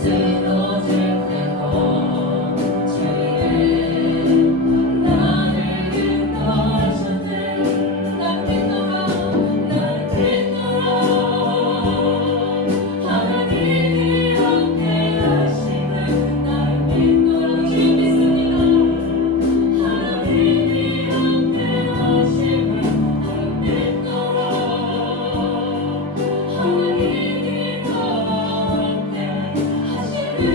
쓰러질 때도 주의 나를 인도하셨네. 날 믿노라 날 믿노라 하나님이 함께 하시네. 날 믿노라 주님 믿습니다. 하나님이 함께 하시네. 날 믿노라 하나님이 나와 함께 하시네.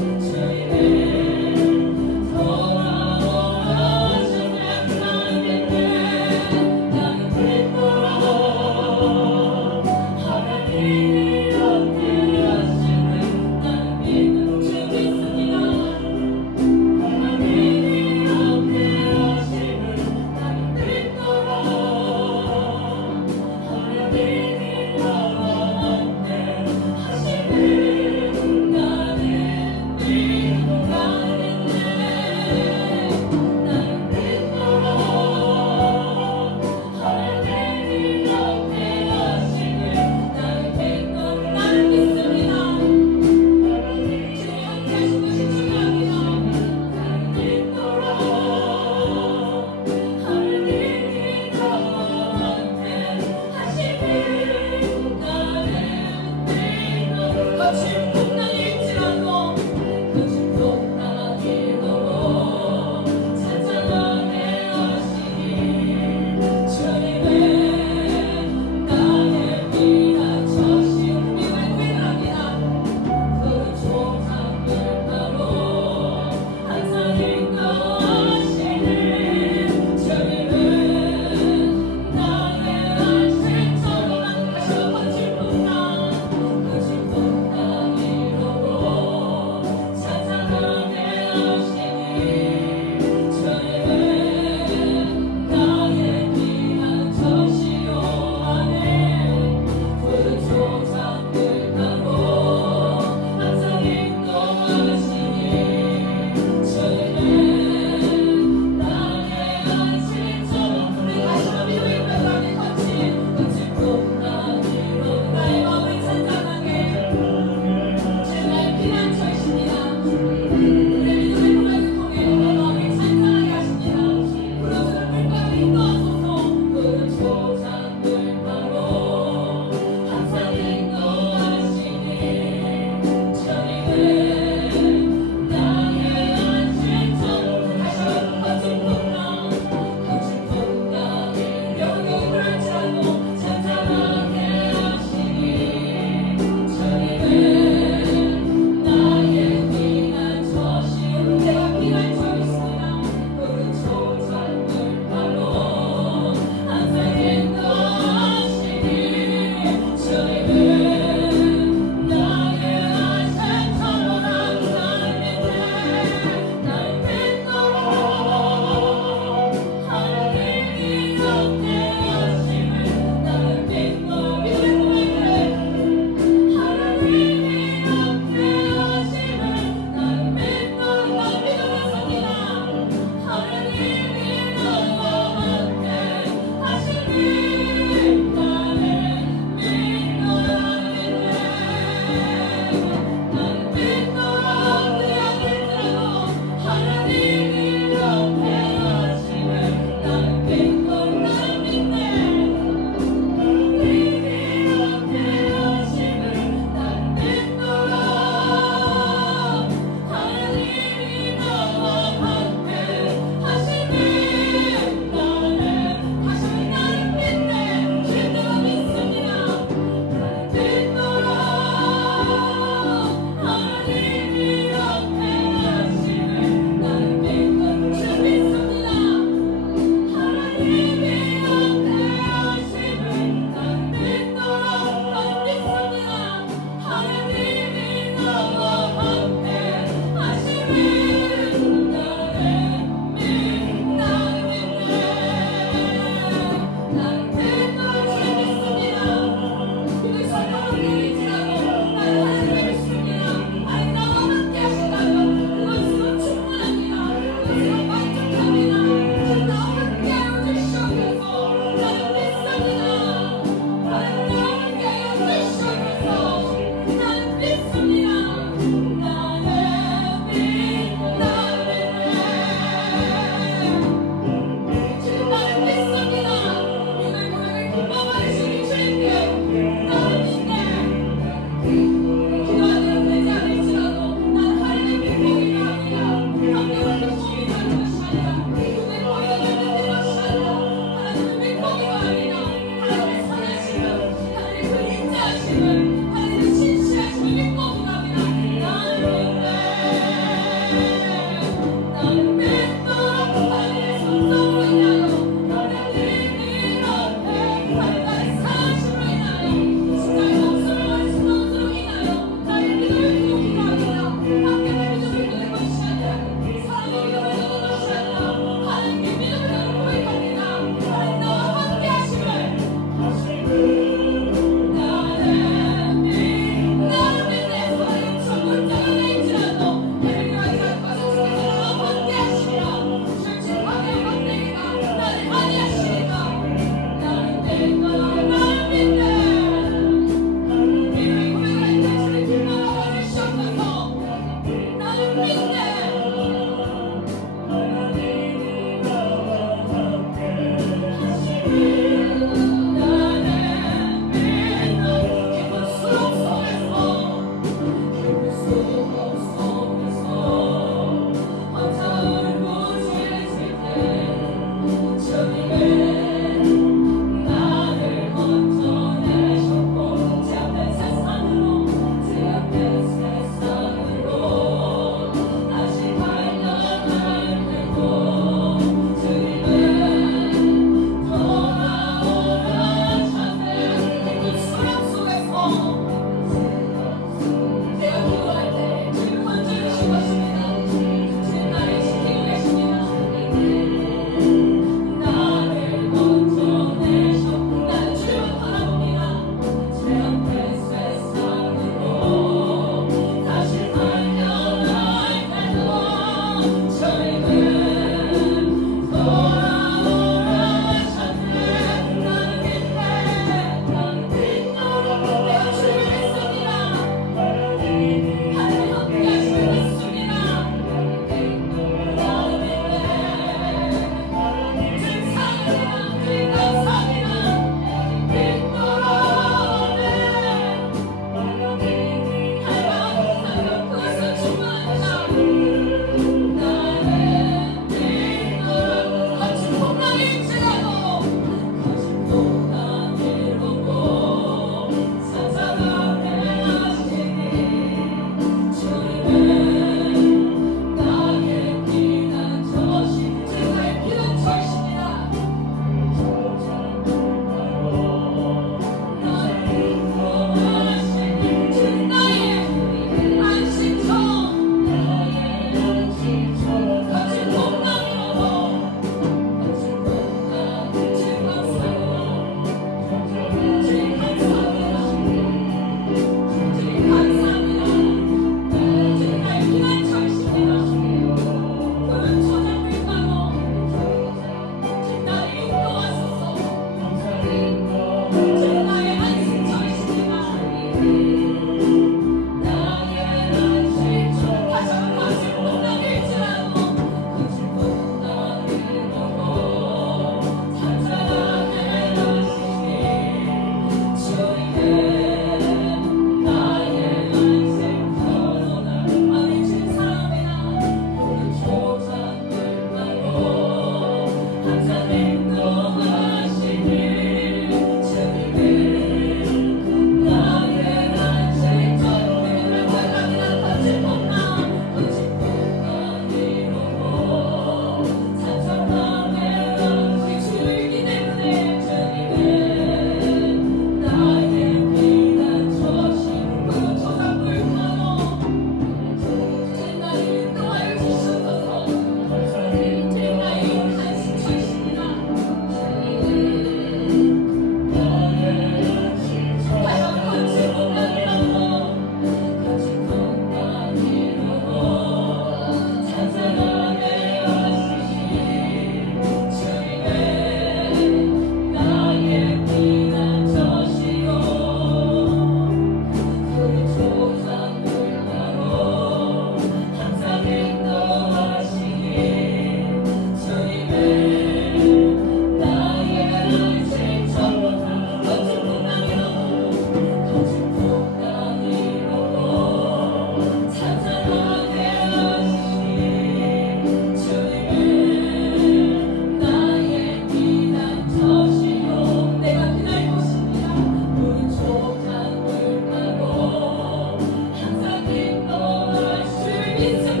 나의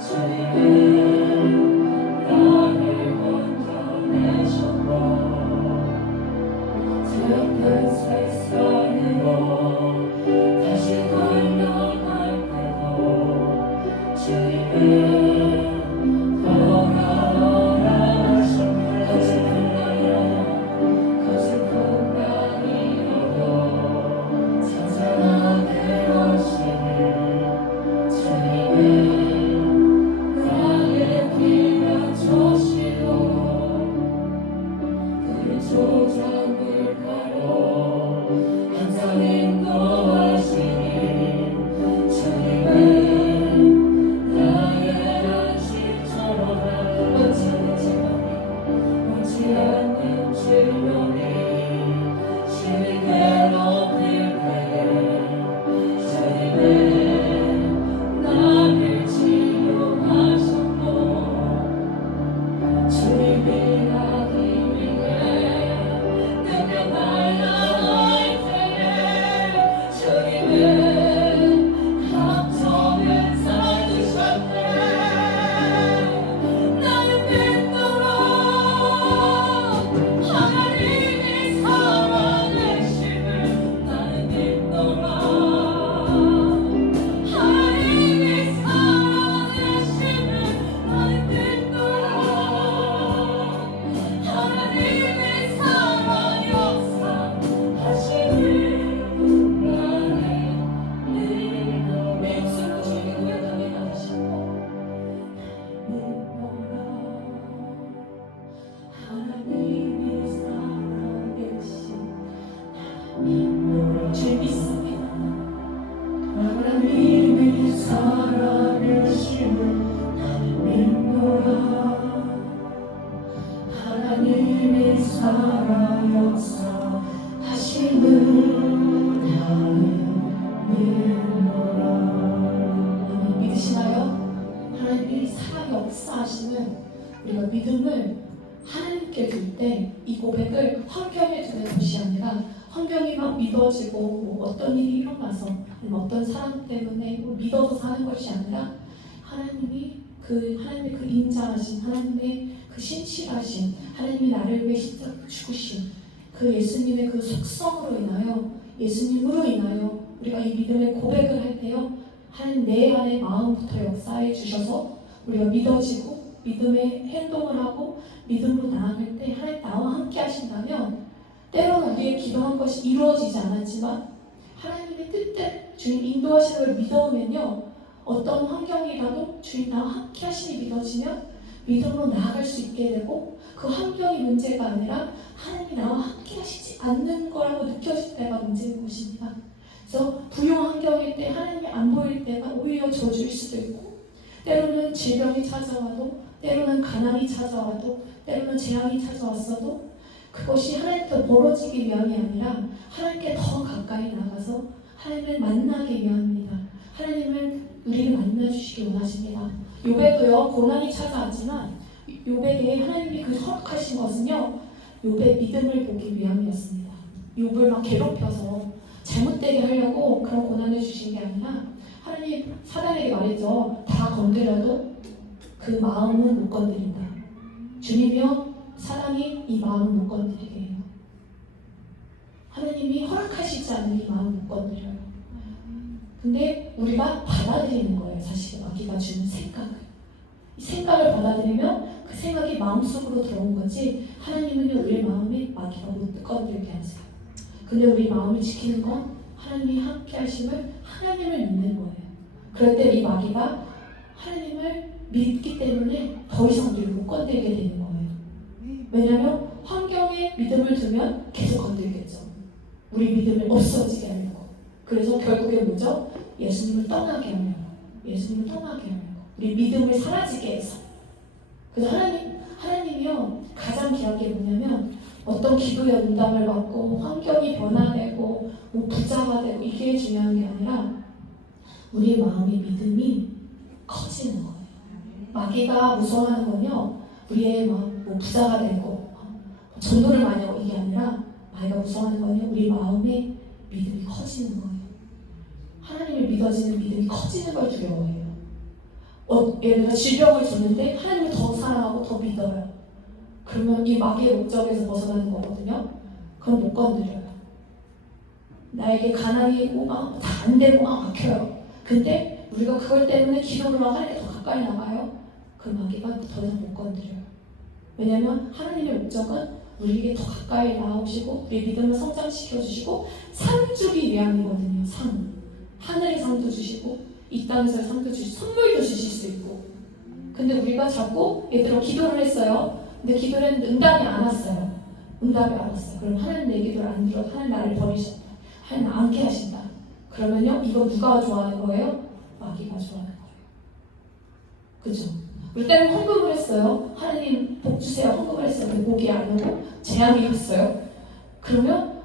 주님은 나를 건져내셨고 슬픈 세상으로 다시 건너갈 때도 주님은 돌아오라 하셨네. 거짓 풍랑이라도 찬찬하게 오시니 주님은 나의 피가 조시고 그 조작 물가로 항상 인도하시니 주님은 나의 안식처로다. 원치 않는 질병이 심히 괴롭힐 때에 주님은 나를 치유하셨고 주님이 나를 위해 능력 날라올 때에 주님은 합종을 쌓으셨네. 나는 믿노라 하나님이 살아계심을. 나는 믿노라 하나님이 살아계심을. 나는 믿노라 하나님이 살아 역사하시니 나는 믿노라. 내 입술로 주님께 고백하며 나가시고 믿노라 하나님이 살아계신 믿노라. 주님 믿습니다. 하나님이 살아계심을 나는 믿노라. 하나님이 살아 역사하심을 나는 믿노라. 믿으시나요? 하나님이 살아 역사하시는 우리가 믿음을 하나님께 둘 때 이 고백을 환경에 두는 것이 아니라 환경이 막 믿어지고 뭐 어떤 일이 일어나서 아니면 어떤 사람 때문에 뭐 믿어서 사는 것이 아니라 하나님의 그 인자하신 하나님의 그 신실하신 하나님이 나를 위해 십자가 죽으신 그 예수님의 그 속성으로 인하여 예수님으로 인하여 우리가 이 믿음의 고백을 할 때요 하나님 내 안에 마음부터 역사해 주셔서 우리가 믿어지고 믿음의 행동을 하고 믿음으로 나아갈 때 하나님 나와 함께 하신다면 때로는 우리의 기도한 것이 이루어지지 않았지만 하나님의 뜻대로 주님 인도하시는 걸 믿어오면요 어떤 환경이라도 주님 나와 함께 하심이 믿어지면 믿음으로 나아갈 수 있게 되고 그 환경이 문제가 아니라 하나님이 나와 함께 하시지 않는 거라고 느껴질 때가 문제인 것입니다. 그래서 부용 환경일 때 하나님이 안 보일 때가 오히려 저주일 수도 있고 때로는 질병이 찾아와도 때로는 가난이 찾아와도 때로는 재앙이 찾아왔어도 그것이 하나님께 벌어지기 위함이 아니라 하나님께 더 가까이 나가서 하나님을 만나기 위함입니다. 하나님을 우리를 만나주시기 원하십니다. 욥에도요 고난이 찾아왔지만 욥에게 하나님이 그 허락하신 것은요 욥의 믿음을 보기 위함이었습니다. 욥을 막 괴롭혀서 잘못되게 하려고 그런 고난을 주신 게 아니라 하나님 사단에게 말했죠. 다 건드려도 그 마음은 못 건드린다. 주님이요 사단이 이 마음을 못 건드리게 해요. 하나님이 허락하시지 않는 이 마음을 못 건드려요. 근데 우리가 받아들이는 거예요. 사실 마귀가 주는 생각을. 이 생각을 받아들이면 그 생각이 마음속으로 들어온 거지 하나님은요 우리 마음에 마귀가 못 건들게 하세요. 근데 우리 마음을 지키는 건 하나님이 함께 하심을 하나님을 믿는 거예요. 그럴 때 이 마귀가 하나님을 믿기 때문에 더 이상 우리를 못 건들게 되는 거예요. 왜냐하면 환경에 믿음을 두면 계속 건들겠죠. 우리 믿음을 없어지게 하려고. 그래서 결국에 뭐죠? 예수님을 떠나게 하려고. 예수님을 떠나게 하려고. 우리 믿음을 사라지게 해서. 그래서 하나님이요 가장 귀한 게 뭐냐면 어떤 기도의 응답을 받고 환경이 변화되고 뭐 부자가 되고 이게 중요한 게 아니라 우리 마음의 믿음이 커지는 거예요. 마귀가 무서워하는 건요 우리의 뭐 부자가 되고 전도를 많이 하고 이게 아니라 마귀가 무서워하는 건요 우리 마음의 믿음이 커지는 거예요. 하나님을 믿어지는 믿음이 커지는 걸 두려워해요. 예를 들어 질병을 줬는데 하나님을 더 사랑하고 더 믿어요. 그러면 이 마귀의 목적에서 벗어나는 거거든요. 그럼 못 건드려요. 나에게 가난이 다 안 되고 막혀요. 근데 우리가 그걸 때문에 기도를 하나님께 더 가까이 나가요. 그 마귀가 더 이상 못 건드려요. 왜냐하면 하나님의 목적은 우리에게 더 가까이 나오시고 우리 믿음을 성장시켜 주시고 상 주기 위함이거든요. 상. 하늘의 상도 주시고 이 땅에서의 상도 주시고 선물도 주실 수 있고. 근데 우리가 자꾸 예를 들어 기도를 했어요. 근데 기도를 했는데 응답이 안 왔어요. 응답이 안 왔어요. 그럼 하나님 내 기도를 안 들어도 하나님 나를 버리셨다. 하나님 안게 하신다. 그러면요, 이거 누가 좋아하는 거예요? 마귀가 좋아하는 거예요. 그죠? 우리 때는 헌금을 했어요. 하나님 복 주세요. 헌금을 했어요. 근데 복이 안 오고 재앙이 왔어요. 그러면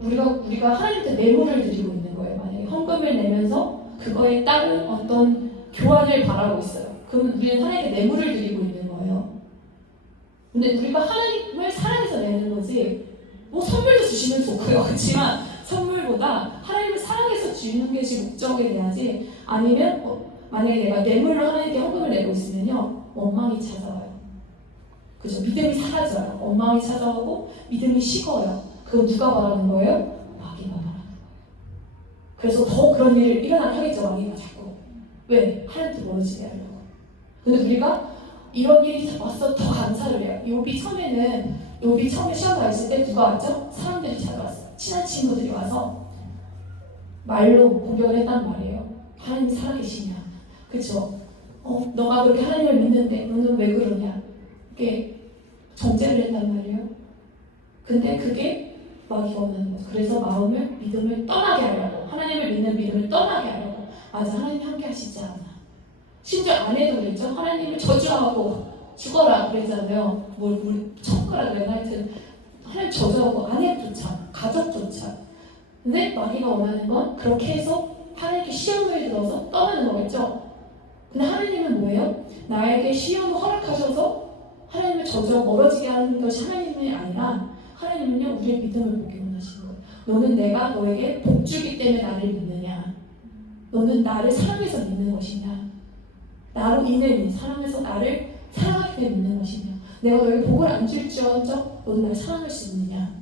우리가 하나님께 뇌물을 드리고 있는 거예요. 만약에 헌금을 내면서 그거에 따른 어떤 교환을 바라고 있어요. 그러면 우리는 하나님께 뇌물을 드리고 있는 거예요. 근데 우리가 하나님을 사랑해서 내는 거지, 뭐 선물도 주시면 좋고요. 그렇지만 선물보다 하나님을 사랑해서 주는 것이 목적이 돼야지. 아니면 만약에 내가 뇌물로 하나님께 헌금을 내고 있으면요, 원망이 찾아와요. 그죠? 믿음이 사라져요. 원망이 찾아오고 믿음이 식어요. 그건 누가 바라는 거예요? 마귀가 바라는 거예요. 그래서 더 그런 일이 일어나게 하겠죠. 마귀가 자꾸. 왜? 하나님도 모르지게 하려고. 근데 우리가 이런 일이 와서 더 감사를 해요. 욥이 처음에 시험 가 있을 때 누가 왔죠? 사람들이 찾아왔어요. 친한 친구들이 와서 말로 공격을 했단 말이에요. 하나님 살아계시냐? 그쵸? 너가 그렇게 하나님을 믿는데 너는 왜 그러냐? 이게 정죄를 했단 말이에요. 근데 그게 마귀가 원하는 거죠. 그래서 믿음을 떠나게 하려고, 하나님을 믿는 믿음을 떠나게 하려고. 맞아, 하나님 함께 하시지 않아. 심지어 아내도 그랬죠. 하나님을 저주하고 죽어라 그랬잖아요. 뭘 쳤거라 그랬나. 하여튼 하나님 저주하고 아내조차, 가족조차. 근데 마귀가 원하는 건 그렇게 해서 하나님께 시험을 들어서 떠나는 거겠죠. 근데 하나님은 뭐예요? 나에게 시험을 허락하셔서 하나님을 저주하고 멀어지게 하는 것이 하나님이 아니라, 하나님은요, 우리의 믿음을 보기 원하시는 거예요. 너는 내가 너에게 복 주기 때문에 나를 믿느냐? 너는 나를 사랑해서 믿는 것이냐? 나로 인해 사랑해서 나를 사랑하기 때문에 믿는 것이냐? 내가 너에게 복을 안 줄지언정 너는 나를 사랑할 수 있느냐?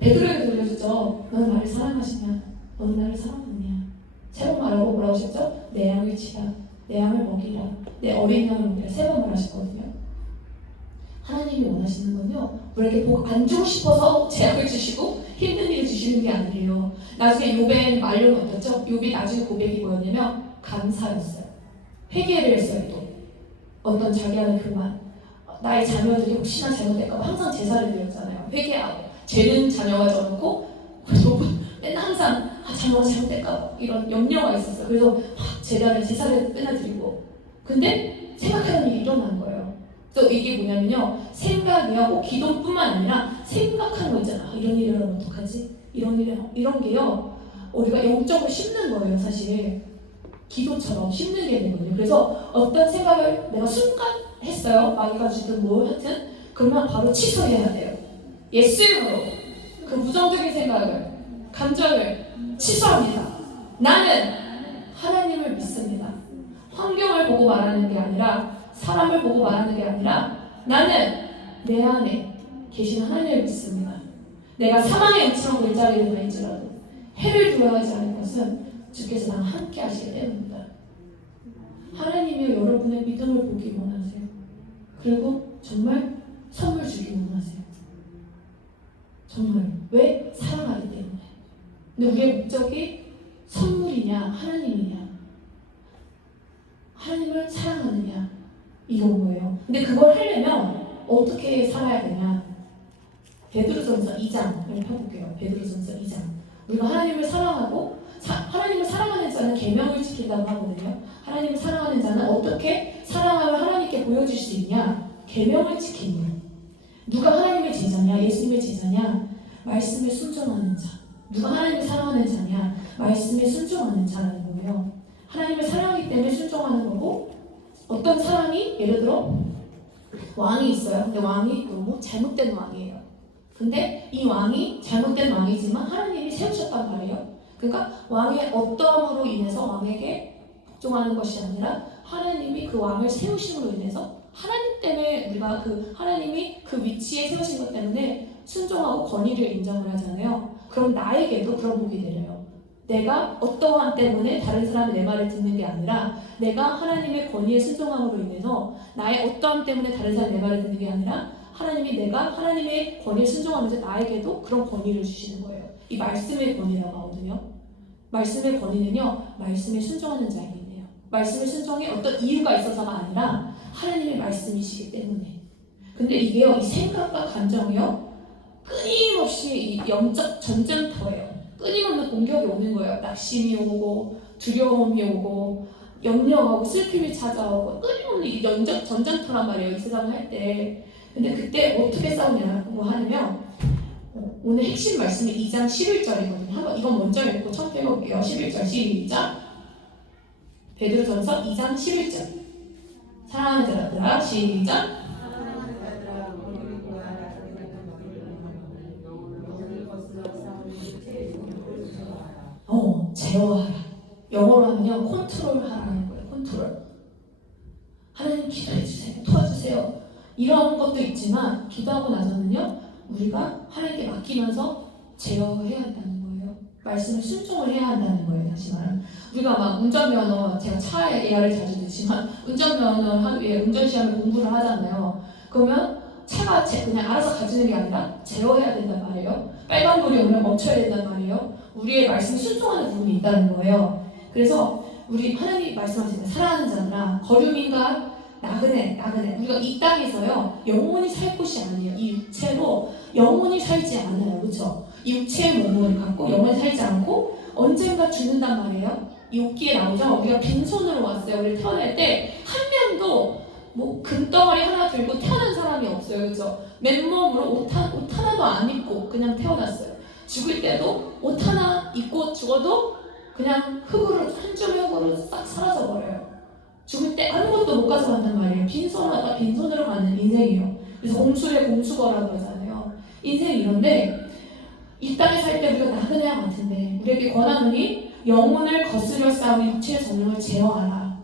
베드로에게 들려주죠. 너는 나를 사랑하시냐? 너는 나를 사랑하느냐? 세 번 말하고 뭐라고 하셨죠? 내 양을 치라, 내 양을 먹이라, 내 어린 양을 먹이라. 세 번 말하셨거든요. 하나님이 원하시는 건요, 우리에게 복 안 주고 싶어서 재앙을 주시고 힘든 일을 주시는 게 아니에요. 나중에 욥의 말로는 어떻죠? 욥이 나중에 고백이 뭐였냐면 감사였어요. 회개를 했어요. 또 어떤 자기 하는 교만, 나의 자녀들이 혹시나 잘못될까 봐 항상 제사를 드렸잖아요. 회개하고, 죄는 자녀가 져놓고 욥은 맨날 항상 자녀가 잘못될까 봐 이런 염려가 있었어요. 그래서 제사를 맨날 드리고. 근데 생각하는 일이 일어난 거예요. 그래서 이게 뭐냐면요, 생각이요, 꼭 기도뿐만 아니라 생각하는 거 있잖아. 이런 일을 하면 어떡하지? 이런 게요, 우리가 영적으로 씹는 거예요. 사실 기도처럼 씹는 게 되거든요. 그래서 어떤 생각을 내가 순간 했어요. 마귀가 주든 뭐 하여튼, 그러면 바로 취소해야 돼요. 예수 이름으로 그 부정적인 생각을, 감정을 취소합니다. 나는 하나님을 믿습니다. 환경을 보고 말하는 게 아니라, 사람을 보고 말하는 게 아니라, 나는 내 안에 계신 하나님을 믿습니다. 내가 사망의 영치로 골짜기를 갈지라도 해를 두려워하지 않을 것은 주께서 나와 함께 하시기 때문입니다. 하나님이 여러분의 믿음을 보기 원하세요. 그리고 정말 선물 주기 원하세요. 정말. 왜? 사랑하기 때문에. 근데 우리의 목적이 선물이냐 하나님이냐, 하나님을 사랑하느냐, 이건 거예요. 근데 그걸 하려면 어떻게 살아야 되냐? 베드로전서 2장을 펴볼게요. 베드로전서 2장. 우리가 하나님을 사랑하고, 하나님을 사랑하는 자는 계명을 지킨다고 하거든요. 하나님을 사랑하는 자는 어떻게 사랑함을 하나님께 보여줄 수 있냐? 계명을 지키는 거예요. 누가 하나님의 제자냐? 예수님의 제자냐? 말씀에 순종하는 자. 누가 하나님을 사랑하는 자냐? 말씀에 순종하는 자라는 거예요. 하나님을 사랑하기 때문에 순종하는 거고, 어떤 사람이 예를 들어 왕이 있어요. 근데 왕이 너무 잘못된 왕이에요. 근데 이 왕이 잘못된 왕이지만 하나님이 세우셨단 말이에요. 그러니까 왕의 어떠함으로 인해서 왕에게 복종하는 것이 아니라 하나님이 그 왕을 세우심으로 인해서 하나님 때문에 우리가 하나님이 그 위치에 세우신 것 때문에 순종하고 권위를 인정을 하잖아요. 그럼 나에게도 그런 복이 내려요. 내가 어떠한 때문에 다른 사람이 내 말을 듣는 게 아니라 내가 하나님의 권위에 순종함으로 인해서 나의 어떠함 때문에 다른 사람이 내 말을 듣는 게 아니라 내가 하나님의 권위에 순종하면서 나에게도 그런 권위를 주시는 거예요. 이 말씀의 권위라고 하거든요. 말씀의 권위는요, 말씀에 순종하는 자에게 있네요. 말씀에 순종에 어떤 이유가 있어서가 아니라 하나님의 말씀이시기 때문에. 근데 이게요, 이 생각과 감정이요, 끊임없이 이 영적 전쟁터예요. 끊임없는 공격이 오는 거예요. 낙심이 오고 두려움이 오고 염려하고 슬픔이 찾아오고 끊임없는 이 영적 전쟁터란 말이에요. 이 세상을 할 때. 근데 그때 어떻게 싸우냐고 하면 오늘 핵심 말씀이 2장 11절이거든요. 한번 이건 먼저 읽고 처음 해볼게요. 11절 시작. 베드로전서 2장 11절. 사랑하는 자들아 시작. 제어하라. 영어로 하면요, 컨트롤하라는 거예요. 컨트롤. 하나님 기도해주세요. 도와주세요. 이런 것도 있지만 기도하고 나서는요, 우리가 하나님께 맡기면서 제어해야 한다는 거예요. 말씀을 순종을 해야 한다는 거예요. 다시 말하면 우리가 막 운전면허, 제가 차에 예화를 자주 듣지만 운전면허 하기 위해 운전시험을 공부를 하잖아요. 그러면 차가 그냥 알아서 가지는 게 아니라 제어해야 된단 말이에요. 빨간불이 오면 멈춰야 된단 말이에요. 우리의 말씀에 순종하는 부분이 있다는 거예요. 그래서 우리 하나님이 말씀하시는 사랑하는 자들아, 거류민과 나그네. 우리가 이 땅에서요, 영원히 살 곳이 아니에요. 이 육체로 영원히 살지 않아요. 그렇죠? 이 육체의 몸을 갖고 영원히 살지 않고 언젠가 죽는단 말이에요. 이 옷기에 나오죠. 우리가 빈손으로 왔어요. 우리 태어날 때 한 명도 뭐 금덩어리 하나 들고 태어난 사람이 없어요. 그렇죠? 맨몸으로 옷 하나도 안 입고 그냥 태어났어요. 죽을 때도 옷 하나 입고 죽어도 그냥 흙으로, 한 줌의 흙으로 싹 사라져버려요. 죽을 때 아무것도 못 가져간단 말이에요. 빈손하다 빈손으로 가는 인생이에요. 그래서 공수래 공수거라고 그러잖아요. 인생이 이런데 이 땅에 살 때 우리가 나그네와 같은데 우리에게 권하노니 영혼을 거스려 싸우는 육체의 정령을 제어하라.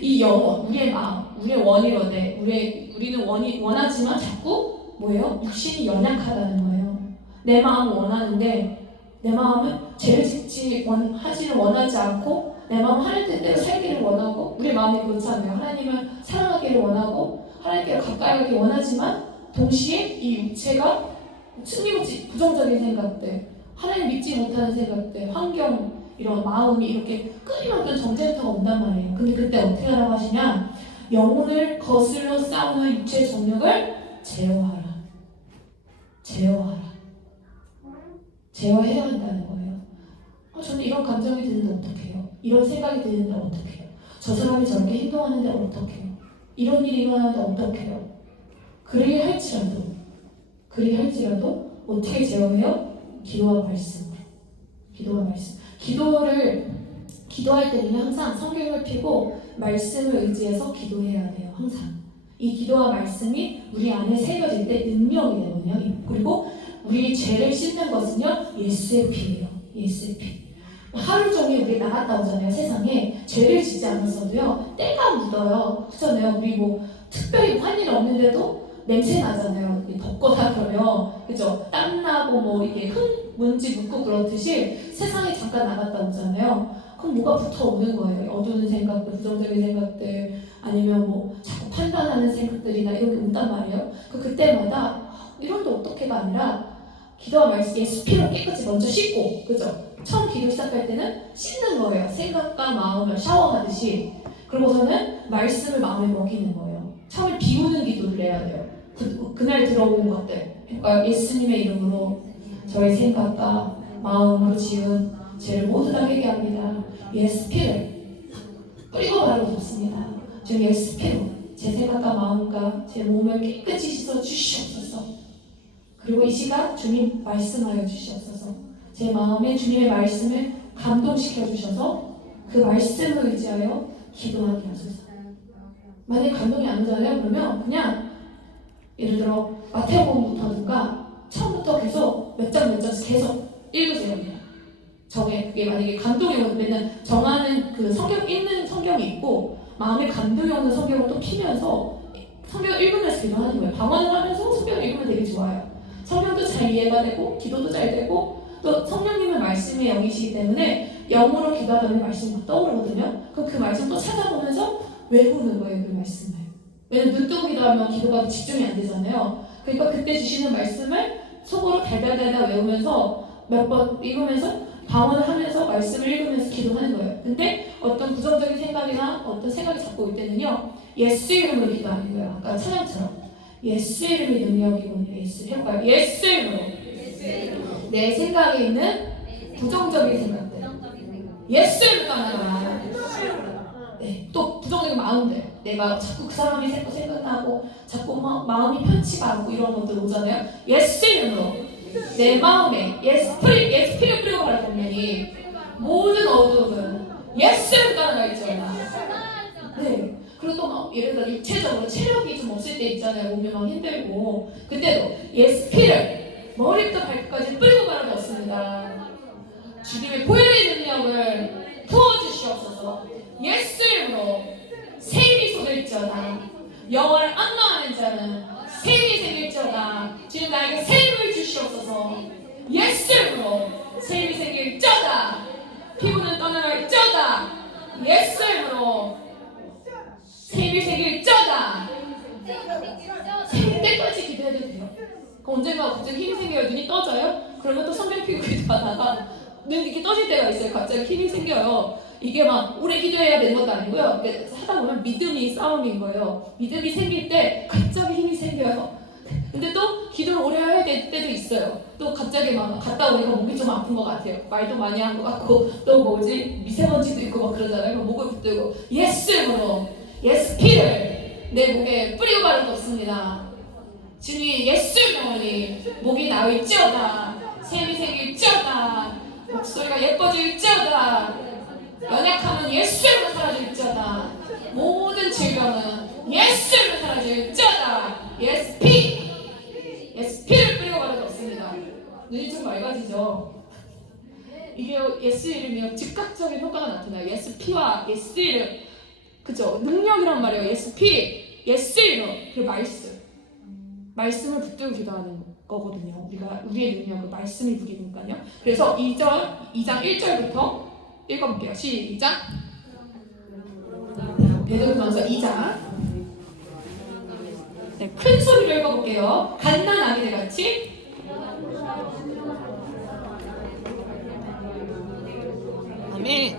이 영혼, 우리의 마음, 우리의 원이로되 우리는 원하지만 자꾸 뭐예요? 육신이 연약하다는 거예요. 내 마음은 원하는데 내 마음은 죄를 하지는 원하지 않고 내 마음은 하나님 뜻대로 살기를 원하고 우리 마음이 그렇잖아요. 하나님을 사랑하기를 원하고 하나님께 가까이 가기 원하지만 동시에 이 육체가 틀림없이 부정적인 생각들, 하나님 믿지 못하는 생각들, 환경, 이런 마음이 이렇게 끊임없는 전쟁터가 온단 말이에요. 근데 그때 어떻게 하라고 하시냐? 영혼을 거슬러 싸우는 육체의 정력을 제어하라. 제어해야 한다는 거예요. 저는 이런 감정이 드는데 어떡해요? 이런 생각이 드는데 어떡해요? 저 사람이 저렇게 행동하는데 어떡해요? 이런 일이 일어나는데 어떡해요? 그리 할지라도 어떻게 제어해요? 기도와 말씀. 기도할 때는 항상 성경을 펴고 말씀을 의지해서 기도해야 돼요. 항상. 이 기도와 말씀이 우리 안에 새겨질 때 능력이 되거든요. 그리고 우리 죄를 씻는 것은요, 예수의 피예요. 예수의 피. 하루 종일 우리 나갔다 오잖아요. 세상에 죄를 짓지 않았어도요, 때가 묻어요. 그렇잖아요. 우리 뭐 특별히 한 일 없는데도 냄새 나잖아요. 덥거나 그러면, 그죠? 땀 나고 뭐 이게 흙 먼지 묻고 그렇듯이 세상에 잠깐 나갔다 오잖아요. 그럼 뭐가 붙어 오는 거예요. 어두운 생각들, 부정적인 생각들, 아니면 뭐 자꾸 판단하는 생각들이나 이런 게 온단 말이에요. 그때마다 이런데 어떻게가 아니라 기도와 말씀, 예수 피로 깨끗이 먼저 씻고, 그죠? 처음 기도 시작할 때는 씻는 거예요. 생각과 마음을 샤워하듯이. 그러고서는 말씀을 마음에 먹이는 거예요. 처음에 비우는 기도를 해야 돼요. 그날 들어온 것들. 그러니까 예수님의 이름으로 저의 생각과 마음으로 지은 죄를 모두 다 회개합니다. 예수 피를 뿌리고 바르고 줬습니다. 지금 예수 피로 제 생각과 마음과 제 몸을 깨끗이 씻어 주시옵소서. 그리고 이 시간 주님 말씀하여 주시옵소서. 제 마음에 주님의 말씀을 감동시켜 주셔서 그 말씀을 의지하여 기도하게 하소서. 만약에 감동이 안 오잖아요. 그러면 그냥 예를 들어 마태복음부터든가 처음부터 계속 몇 장씩 계속 읽으세요. 그게 만약에 감동이 오면 정하는 그 성경 읽는 성경이 있고 마음에 감동이 오는 성경을 또 피면서 성경을 읽으면서 기도하는 거예요. 방언을 하면서 성경을 읽으면 되게 좋아요. 성경도 잘 이해가 되고 기도도 잘 되고 또 성령님은 말씀의 영이시기 때문에 영으로 기도하다 보면 말씀이 막 떠오르거든요. 그럼 그 말씀 또 찾아보면서 외우는 거예요, 그 말씀을. 왜냐면 눈 뜨고 기도하면 기도가 집중이 안 되잖아요. 그러니까 그때 주시는 말씀을 속으로 달달달달 외우면서 몇 번 읽으면서 방언을 하면서 말씀을 읽으면서 기도하는 거예요. 근데 어떤 부정적인 생각이나 어떤 생각이 자꾸 올 때는요, 예수 이름으로 기도하는 거예요. 아까 찬양처럼 예수 이름이 능력이군요. 예수 해볼까요? 예수 이름으로. 내 생각에 있는 부정적인 생각들 예수 이름으로 떠나라. 네, 또 부정적인 마음들 내가 자꾸 그 사람이 생각나고 자꾸 마음이 편치가 않고 이런 것들 오잖아요. 예수 이름으로 내 마음에 예스피를 뿌리고 가라. 보면이 모든 어둠은 예수를 따라가 있잖아. 네. 그리고 또 막 예를 들어 육체적으로 체력이 좀 없을 때 있잖아요. 몸이 막 힘들고 그때도 예스피를 머리부터 발끝까지 뿌리고 가라 넣습니다. 주님의 보혈의 능력을 부어주시옵소서. 예수 이름으로 세임이 쏟을지어다. 영원을 안노하는 자는 세임이 생길지어다. 주님 나에게 세임을 주시옵소서. 예수 이름으로 세임이 생길지어다. 피부는 떠나갈지어다. 예수 이름으로 세임이 생길지어다. 생길 때까지 기도해도 돼요. 언젠가 갑자기 힘이 생겨요. 눈이 떠져요? 그러면 또 성경 피고 기도하다가 눈이 이렇게 떠질 때가 있어요. 갑자기 힘이 생겨요. 이게 막 오래 기도해야 되는 것도 아니고요. 하다 보면 믿음이 싸움인 거예요. 믿음이 생길 때 갑자기 힘이 생겨요. 근데 또 기도를 오래 해야 될 때도 있어요. 또 갑자기 막 갔다 오니까 목이 좀 아픈 것 같아요. 말도 많이 한 것 같고 또 뭐지 미세먼지도 있고 막 그러잖아요. 목을 붙들고 예수로 예스피를 내 목에 뿌리고 가는 게 없습니다. 주님 예수 명하니 목이 나을지어다. 샘이 생길지어다. 목소리가 예뻐질지어다. 연약함은 예수로 사라질지어다. 모든 질병은 예수로 사라질지어다. 예스피를 뿌리고 가는 게 없습니다. 눈이 좀 맑아지죠. 이게 예수 이름이요 즉각적인 효과가 나타나요. 예스피와 예수 이름 그죠? 능력이란 말이에요. 예스피 예수 이름 그리고 말씀을 붙들고 기도하는 거거든요. 우리의 능력은 말씀이 무기니까요. 그래서 2장 1절부터 읽어볼게요. 시작. 베드로전서 2장. 네, 큰 소리로 읽어볼게요. 갓난 아기들 같이. 아멘.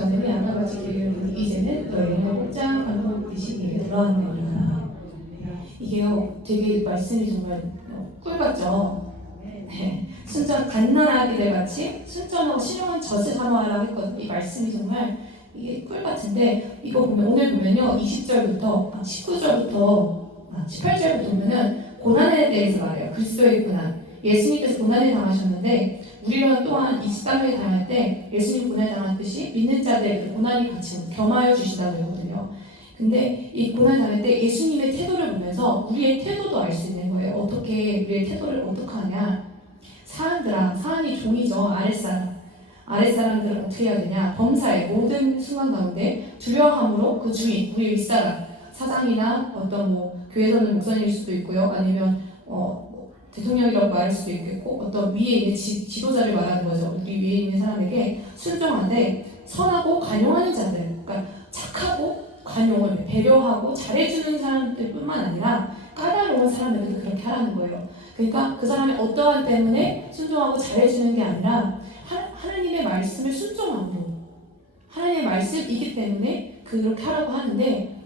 하느니 아까같이 길을 이제는 너희는 복장 반복듯이 길에 들어가는 거니라. 이게요 되게 말씀이 정말 꿀 같죠. 네. 순전 갓난아기들 같이 순전하고 신령한 젖을 사모하라고 했거든요. 이 말씀이 정말 이게 꿀 같은데 이거 보면 오늘 보면요 20절부터 19절부터 18절부터 보면은 고난에 대해서 말해요. 그리스도의 고난. 예수님께서 고난을 당하셨는데 우리는 또한 이 땅을 당할 때 예수님 고난을 당했듯이 믿는 자들에게 고난이 같이 겸하여 주시다고 했거든요. 근데 이 고난을 당할 때 예수님의 태도를 보면서 우리의 태도도 알 수 있는 거예요. 어떻게 우리의 태도를 어떻게 하냐. 사람이 종이죠. 아랫사람들은 어떻게 해야 되냐. 범사의 모든 순간 가운데 두려워함으로 그 주인, 우리 윗사람, 사장이나 어떤 교회에서는 목사님일 수도 있고요. 아니면 대통령이라고 말할 수도 있겠고 어떤 위에 있는 지도자를 말하는 거죠. 우리 위에 있는 사람에게 순종한데 선하고 관용하는 자들, 그러니까 착하고 관용을 배려하고 잘해주는 사람들뿐만 아니라 까다로운 사람들도 그렇게 하라는 거예요. 그러니까 그 사람이 어떠한 때문에 순종하고 잘해주는 게 아니라 하나님의 말씀을 순종함으로 하나님의 말씀이기 때문에 그렇게 하라고 하는데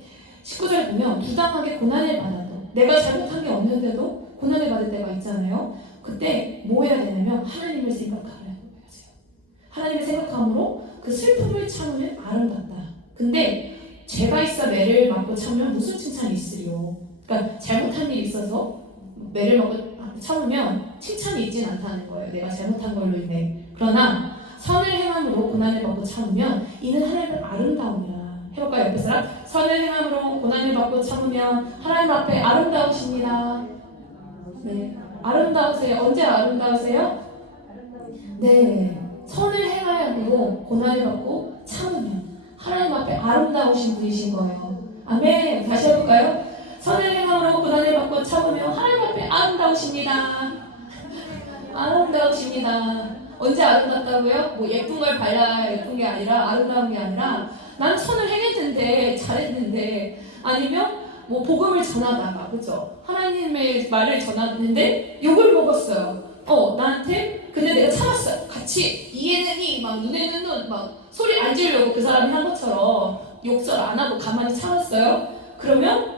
19절에 보면 부당하게 고난을 받아도 내가 잘못한 게 없는데도 고난을 받을 때가 있잖아요. 그때 뭐 해야 되냐면 하나님을 생각하라는 거예요. 하나님을 생각함으로 그 슬픔을 참으면 아름답다. 근데 죄가 있어 매를 맞고 참으면 무슨 칭찬이 있으리요. 그러니까 잘못한 일이 있어서 매를 맞고 참으면 칭찬이 있진 않다는 거예요. 내가 잘못한 걸로 인해. 그러나 선을 행함으로 고난을 받고 참으면 이는 하나님을 아름다움이라. 해볼까요? 옆에 사람? 선을 행함으로 고난을 받고 참으면 하나님 앞에 아름다우십니다. 네, 아름다우세요. 언제 아름다우세요? 네, 선을 행함으로 고난을 받고 참으면 하나님 앞에 아름다우신 분이신 거예요. 아멘. 다시 해볼까요? 선을 행함으로 고난을 받고 참으면 하나님 앞에 아름다우십니다. 아름다우십니다. 언제 아름답다고요? 예쁜 걸 발라야 예쁜 게 아니라 아름다운 게 아니라 나는 선을 행했는데 잘했는데 아니면 복음을 전하다가 그죠? 하나님의 말을 전하는데 욕을 먹었어요. 나한테 근데 내가 참았어요. 같이 이에는 이 막 눈에는 눈 막 소리 안 지르려고 그 사람이 한 것처럼 욕설 안 하고 가만히 참았어요. 그러면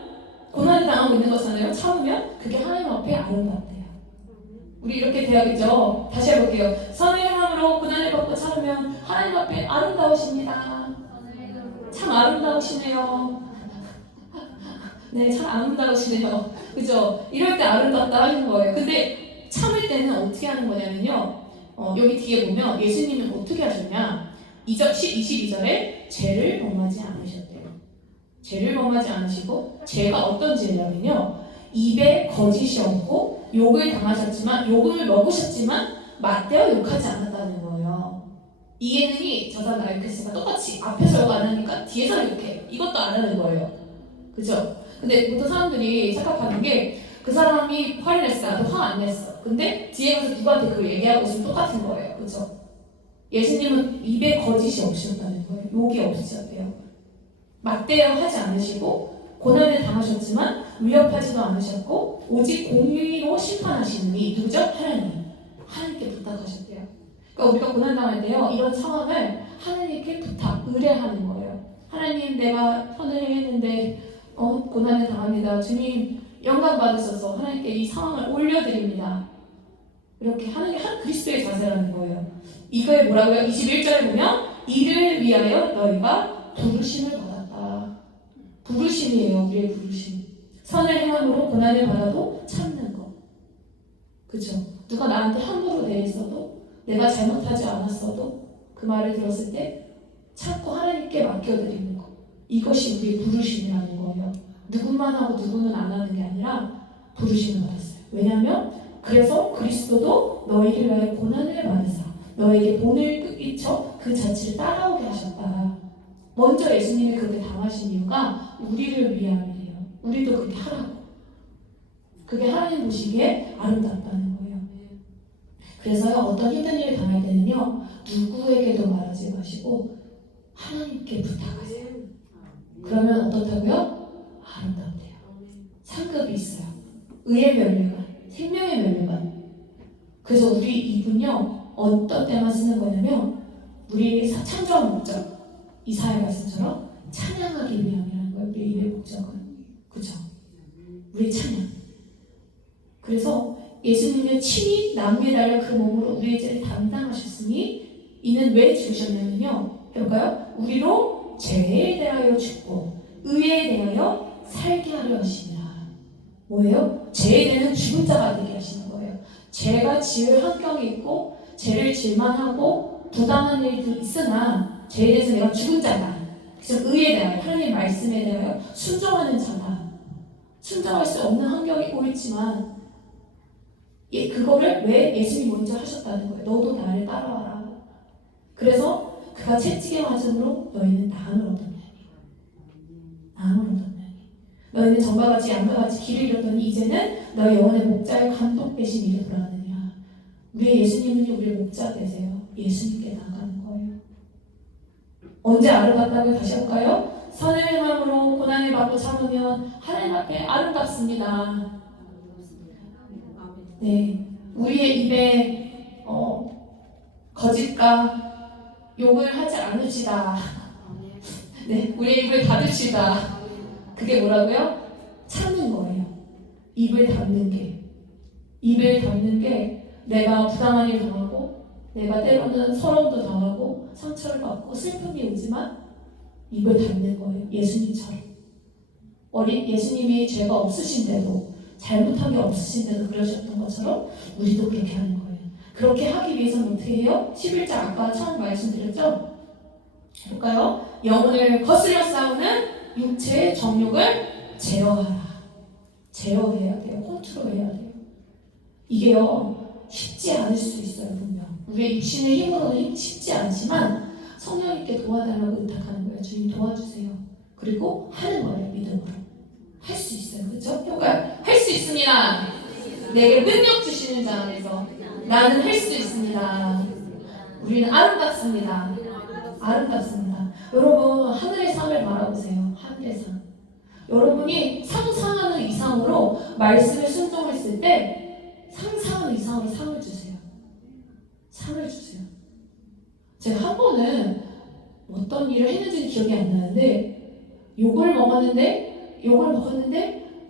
고난을 당하고 있는 거잖아요. 참으면 그게 하나님 앞에 아름답대요. 우리 이렇게 돼야겠죠? 다시 해볼게요. 선을 행함으로 고난을 받고 참으면 하나님 앞에 아름다우십니다. 참 아름다우시네요. 네, 참 아름다우시네요. 그죠? 이럴 때 아름답다 하는 거예요. 근데 참을 때는 어떻게 하는 거냐면요. 여기 뒤에 보면 예수님은 어떻게 하셨냐? 22절에 죄를 범하지 않으셨대요. 죄를 범하지 않으시고 죄가 어떤 죄냐면요. 입에 거짓이 없고 욕을 당하셨지만 욕을 먹으셨지만 맞대어 욕하지 않았다는 거예요. 이해는이 저 사람 이렇게 했으니까 똑같이 앞에서 욕 안 하니까 뒤에서 욕해. 이것도 안 하는 거예요. 그죠? 근데 보통 사람들이 착각하는 게 그 사람이 화를 냈어. 나도 화 안 냈어. 근데 뒤에 가서 누구한테 그걸 얘기하고 있으면 똑같은 거예요. 그죠? 예수님은 입에 거짓이 없으셨다는 거예요. 욕이 없으셨대요. 맞대어 하지 않으시고 고난을 당하셨지만 위협하지도 않으셨고 오직 공의로 심판하시는 이 누구죠? 하나님께 부탁하셨대요. 그러니까 우리가 고난 당할 때요 이런 상황을 하나님께 의뢰하는 거예요. 하나님 내가 선을 행했는데 고난을 당합니다. 주님 영광 받으셔서 하나님께 이 상황을 올려드립니다. 이렇게 하는 게 한 그리스도의 자세라는 거예요. 이거에 뭐라고요? 21절에 보면 이를 위하여 너희가 부르심을 받았다. 부르심이에요. 우리의 부르심. 선을 행함으로 고난을 받아도 참는 거. 그죠? 누가 나한테 함부로 대했어도 내가 잘못하지 않았어도 그 말을 들었을 때 참고 하나님께 맡겨드리는 거. 이것이 우리의 부르심이라는 거예요. 누구만 하고 누구는 안 하는 게 아니라 부르심을 받았어요. 왜냐하면 그래서 그리스도도 너희를 위하여 고난을 받으사 너에게 본을 끼쳐 그 자취를 따라오게 하셨다. 먼저 예수님이 그렇게 당하신 이유가 우리를 위함이에요. 우리도 그렇게 하라고. 그게 하나님 보시기에 아름답다는 거예요. 그래서요 어떤 힘든 일을 당할 때는요 누구에게도 말하지 마시고 하나님께 부탁하세요. 그러면 어떻다고요? 아름답대요. 상급이 있어요. 의의 면류관, 생명의 면류관. 그래서 우리 이분요 어떤 때만 쓰는 거냐면 우리 창조한 목적 이사야 말씀처럼 찬양하기 위함이라는 거예요. 우리 입의 목적은. 그죠? 우리 찬양. 그래서 예수님은 친히 남매달려 그 몸으로 우리의 죄를 담당하셨으니 이는 왜 죽으셨냐면요. 해볼까요? 우리로 죄에 대하여 죽고 의에 대하여 살게 하려 하시니라. 뭐예요? 죄에 대한 죽은 자가 되게 하시는 거예요. 죄가 지을 환경이 있고 죄를 질만하고 부당한 일도 있으나 죄에 대해서 내가 죽은 자다. 그래서 의에 대하여 하나님의 말씀에 대하여 순종하는 자다. 순종할 수 없는 환경이 보이지만 그거를 왜 예수님이 먼저 하셨다는 거예요. 너도 나를 따라와라. 그래서 그가 채찍에 맞음으로 너희는 나음을 얻었느니. 나음을 얻었느니. 너희는 전과 같이 양과 같이 길을 잃었더니 이제는 너희 영혼의 목자의 감독되신 일에 돌아가느냐. 우리의 예수님은 우리의 목자 되세요. 예수님께 나가는 거예요. 언제 아름답다고 다시 할까요? 선을 행함으로 고난을 받고 참으면 하나님 앞에 아름답습니다. 네, 우리의 입에 거짓과 욕을 하지 않읍시다. 네, 우리의 입을 닫읍시다. 그게 뭐라고요? 참는 거예요. 입을 닫는 게. 입을 닫는 게 내가 부당한 일 당하고 내가 때로는 서러움도 당하고 상처를 받고 슬픔이 오지만 입을 닫는 거예요. 예수님처럼. 예수님이 죄가 없으신데도 잘못한 게 없으신데도 그러셨던 것처럼 우리도 그렇게 하는 거예요. 그렇게 하기 위해서는 어떻게 해요? 11장 아까 처음 말씀드렸죠? 볼까요? 영혼을 거스려 싸우는 육체의 정욕을 제어하라. 제어해야 돼요. 컨트롤해야 돼요. 이게요 쉽지 않을 수 있어요. 분명 우리의 육신의 힘으로는 쉽지 않지만 성령님께 도와달라고 부탁하는 거예요. 주님 도와주세요. 그리고 하는 거예요. 믿음으로 할 수 있어요. 그렇죠? 그러니까 할 수 있습니다. 내게 능력 주시는 자 안에서 나는 할 수 있습니다. 우리는 아름답습니다. 아름답습니다. 여러분 하늘의 상을 바라보세요. 하늘의 상. 여러분이 상상하는 이상으로 말씀에 순종했을 때 상상하는 이상으로 상을 주세요. 상을 주세요. 제가 한 번은 어떤 일을 했는지는 기억이 안 나는데 욕을 먹었는데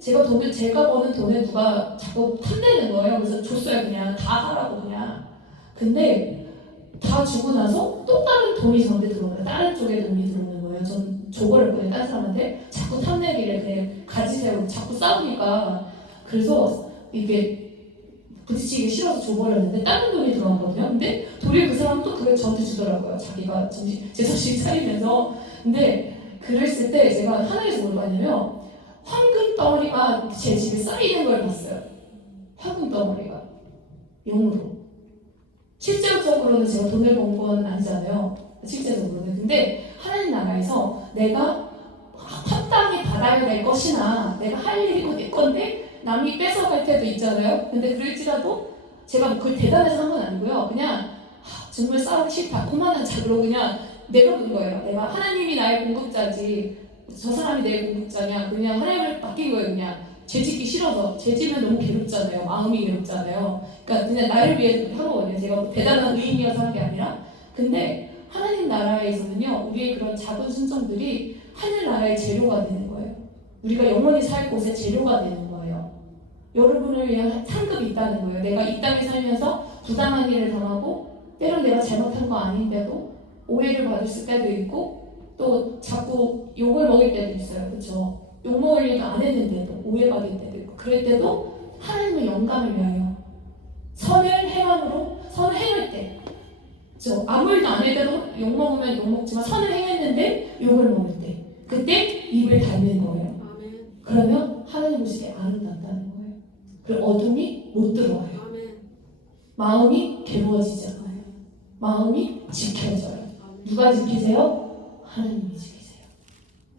제가 버는 돈에 누가 자꾸 탐내는 거예요. 그래서 줬어요. 그냥 다 하라고 그냥. 근데 다 주고 나서 또 다른 돈이 저한테 들어오는 거예요. 다른 쪽에 돈이 들어오는 거예요. 전 줘버렸거든요. 다른 사람한테 자꾸 탐내기를 그냥 가지세요. 자꾸 싸우니까. 그래서 이게 부딪히기 싫어서 줘버렸는데 다른 돈이 들어왔거든요. 근데 도리어 그 사람은 또 그걸 저한테 주더라고요. 자기가 제 정신 차리면서. 근데 그랬을 때 제가 하늘에서 뭘 봤냐면 황금 덩어리가 제 집에 쌓이는 걸 봤어요. 황금 덩어리가 용으로. 실제적으로는 제가 돈을 번 건 아니잖아요. 실제적으로는. 근데 하나님 나라에서 내가 합당히 받아야 될 것이나 내가 할 일이고 내 건데 남이 뺏어갈 때도 있잖아요. 근데 그럴지라도 제가 그걸 대단해서 한 건 아니고요. 그냥 정말 싸우기 싫다. 그만하자. 그러고 그냥 내려놓은 거예요. 내가 하나님이 나의 공급자지 저 사람이 내 공급자냐. 그냥 하나님을 맡긴 거예요. 그냥 죄 짓기 싫어서. 죄 지면 너무 괴롭잖아요. 마음이 괴롭잖아요. 그러니까 그냥 나를 위해서 한 거거든요. 제가 뭐 대단한 의인이어서 한 게 아니라. 근데 하나님 나라에서는요. 우리의 그런 작은 순종들이 하늘 나라의 재료가 되는 거예요. 우리가 영원히 살 곳의 재료가 되는 거예요. 여러분을 위한 상급이 있다는 거예요. 내가 이 땅에 살면서 부당한 일을 당하고 때론 내가 잘못한 거 아닌데도 오해를 받을 때도 있고 또 자꾸 욕을 먹을 때도 있어요. 그렇죠? 욕 먹을 일도 안 했는데도 오해받을 때도 있고 그럴 때도 하나님의 영광을 위하여 선을 행함으로 선을 행할 때 그렇죠? 아무 일도 안 할 때도 욕 먹으면 욕 먹지만 선을 행했는데 욕을 먹을 때 그때 입을 닫는 거예요. 그러면 하나님 보시기에 아름답다는 거예요. 그리고 어둠이 못 들어와요. 마음이 괴로워지지 않아요. 마음이 지켜져요. 누가 지키세요? 하나님이 지키세요.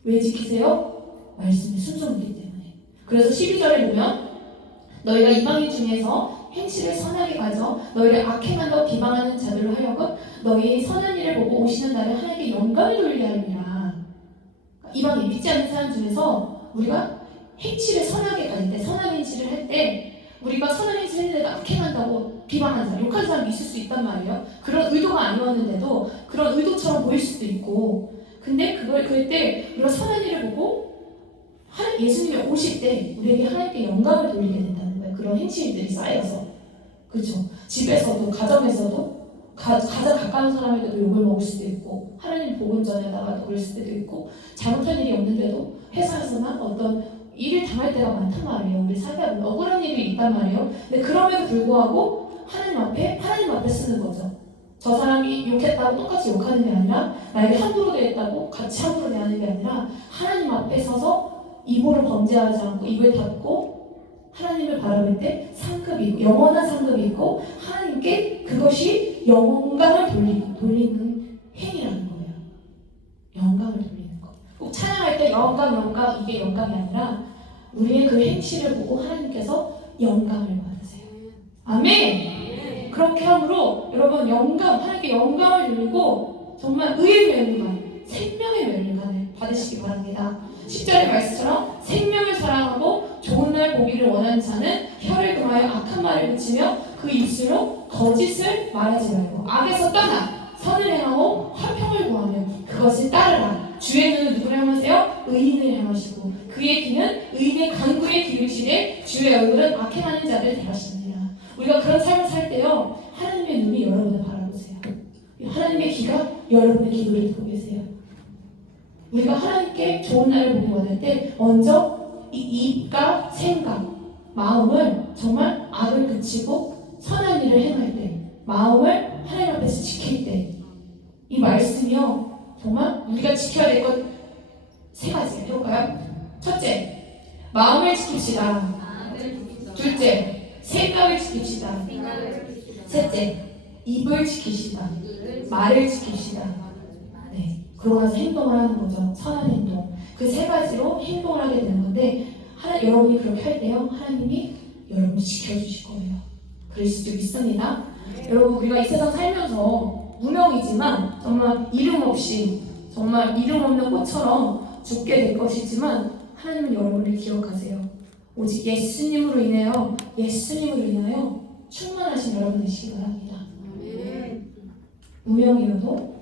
왜 지키세요? 말씀에 순종이기 때문에. 그래서 12절에 보면 너희가 이방인 중에서 행실을 선하게 가져 너희를 악행한다고 비방하는 자들로 하여금 너희의 선한 일을 보고 오시는 날에 하나님께 영광을 돌리게 하느니라. 이방인 믿지 않는 사람 중에서 우리가 행실을 선하게 가질 때 선한 행실을 할 때 우리가 선한 행실을 했는데도 악행한다고 비방하는 사람, 욕하는 사람이 있을 수 있단 말이에요. 그런 의도가 아니었는데도 그런 의도처럼 보일 수도 있고 근데 그럴 때 우리가 선한 일을 보고 예수님이 오실 때 우리에게 하나님께 영광을 돌리게 된다는 거예요. 그런 행실들이 쌓여서. 그렇죠? 집에서도 가정에서도 가장 가까운 사람에게도 욕을 먹을 수도 있고 하나님 복음 전에다가 그럴 수도 있고 잘못한 일이 없는데도 회사에서만 어떤 일을 당할 때가 많단 말이에요. 우리 살다 보면 억울한 일이 있단 말이에요. 근데 그럼에도 불구하고 하나님 앞에 쓰는 거죠. 저 사람이 욕했다고 똑같이 욕하는 게 아니라 나에게 함부로 대했다고 같이 함부로 대하는 게 아니라 하나님 앞에 서서 이보를 범죄하지 않고 입을 닫고 하나님을 바라볼 때 상급이 있고 영원한 상급이 있고 하나님께 그것이 영광을 돌리는 행위라는 거예요. 영광을 돌리는 거. 꼭 찬양할 때 영광 이게 영광이 아니라 우리의 그 행실을 보고 하나님께서 영광을 받으세요. 아멘. 그렇게 함으로 여러분 하나님께 영광을 돌리고 정말 의의 영광, 생명의 영광을 받으시기 바랍니다. 10절의 말씀처럼 생명을 사랑하고 좋은 날 보기를 원하는 자는 혀를 금하여 악한 말을 붙이며 그 입술로 거짓을 말하지 말고 악에서 떠나 선을 행하고 화평을 구하며 그것을 따르라. 주의 눈은 누구를 향하세요? 의인을 향하시고 그의 귀는 의인의 간구에 기울이시되 주의 얼굴은 악행하는 자를 대하시느니라. 우리가 그런 삶을 살 때요 하나님의 눈이 여러분을 바라보세요. 하나님의 귀가 여러분의 기도를 듣고 계세요. 우리가 하나님께 좋은 날을 보기 원할 때 먼저 이 입과 생각, 마음을 정말 악을 그치고 선한 일을 행할 때 마음을 하나님 앞에서 지킬 때 이 말씀이요 정말 우리가 지켜야 될 것 세 가지 해볼까요? 첫째, 마음을 지킵시다. 둘째, 생각을 지킵시다. 셋째, 입을 지키시다. 말을 지킵시다. 네, 그러고 나서 행동을 하는 거죠. 선한 행동. 그 세 가지로 행동을 하게 되는 건데 여러분이 그렇게 할 때요 하나님이 여러분을 지켜주실 거예요. 그럴 수도 있습니다. 여러분 우리가 이 세상 살면서 무명이지만 정말 이름 없이 정말 이름 없는 꽃처럼 죽게 될 것이지만 하나님은 여러분을 기억하세요. 오직 예수님으로 인하여 충만하신 여러분 되시기 바랍니다. 무명이어도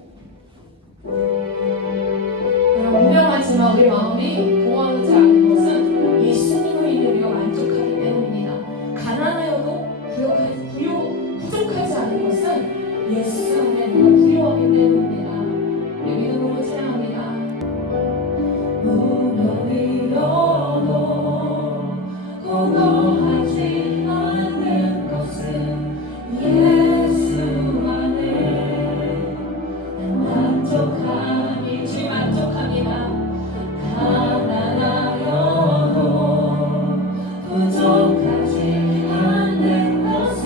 무명하지만 우리 마음이 공허하지 않은 것은 예수님으로 인해 우리가 만족하기 때문입니다. 가난하여도 부족하지 않은 것은 예수 안에 우리가 부유하기 때문입니다. 우리 믿음으로 찬양합니다. 무명이어도 공허하지 않은 것은 예수 안에 만족함이 주님 만족합니다. 가난하여도 부족하지 않는 것은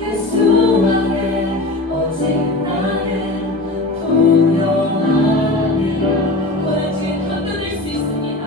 예수 안에 오직 나는 부요함이라. 그걸 지금 흔들 수 있습니다.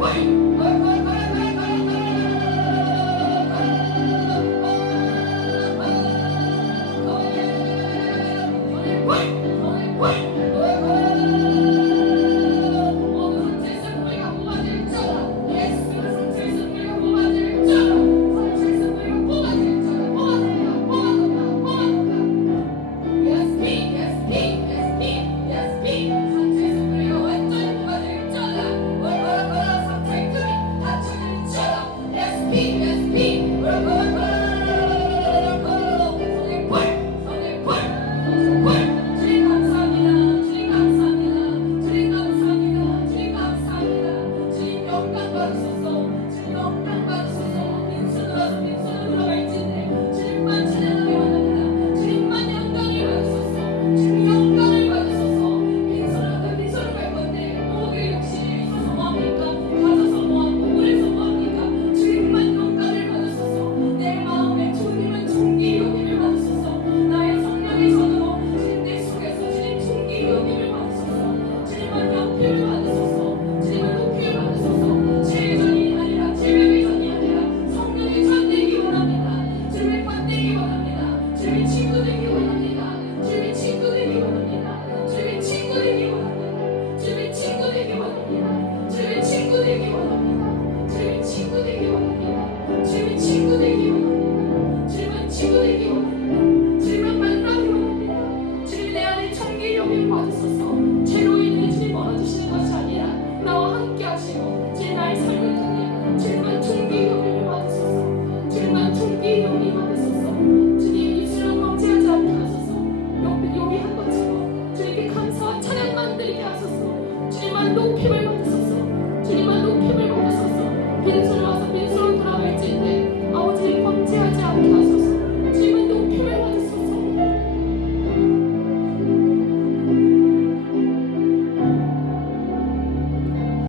빨리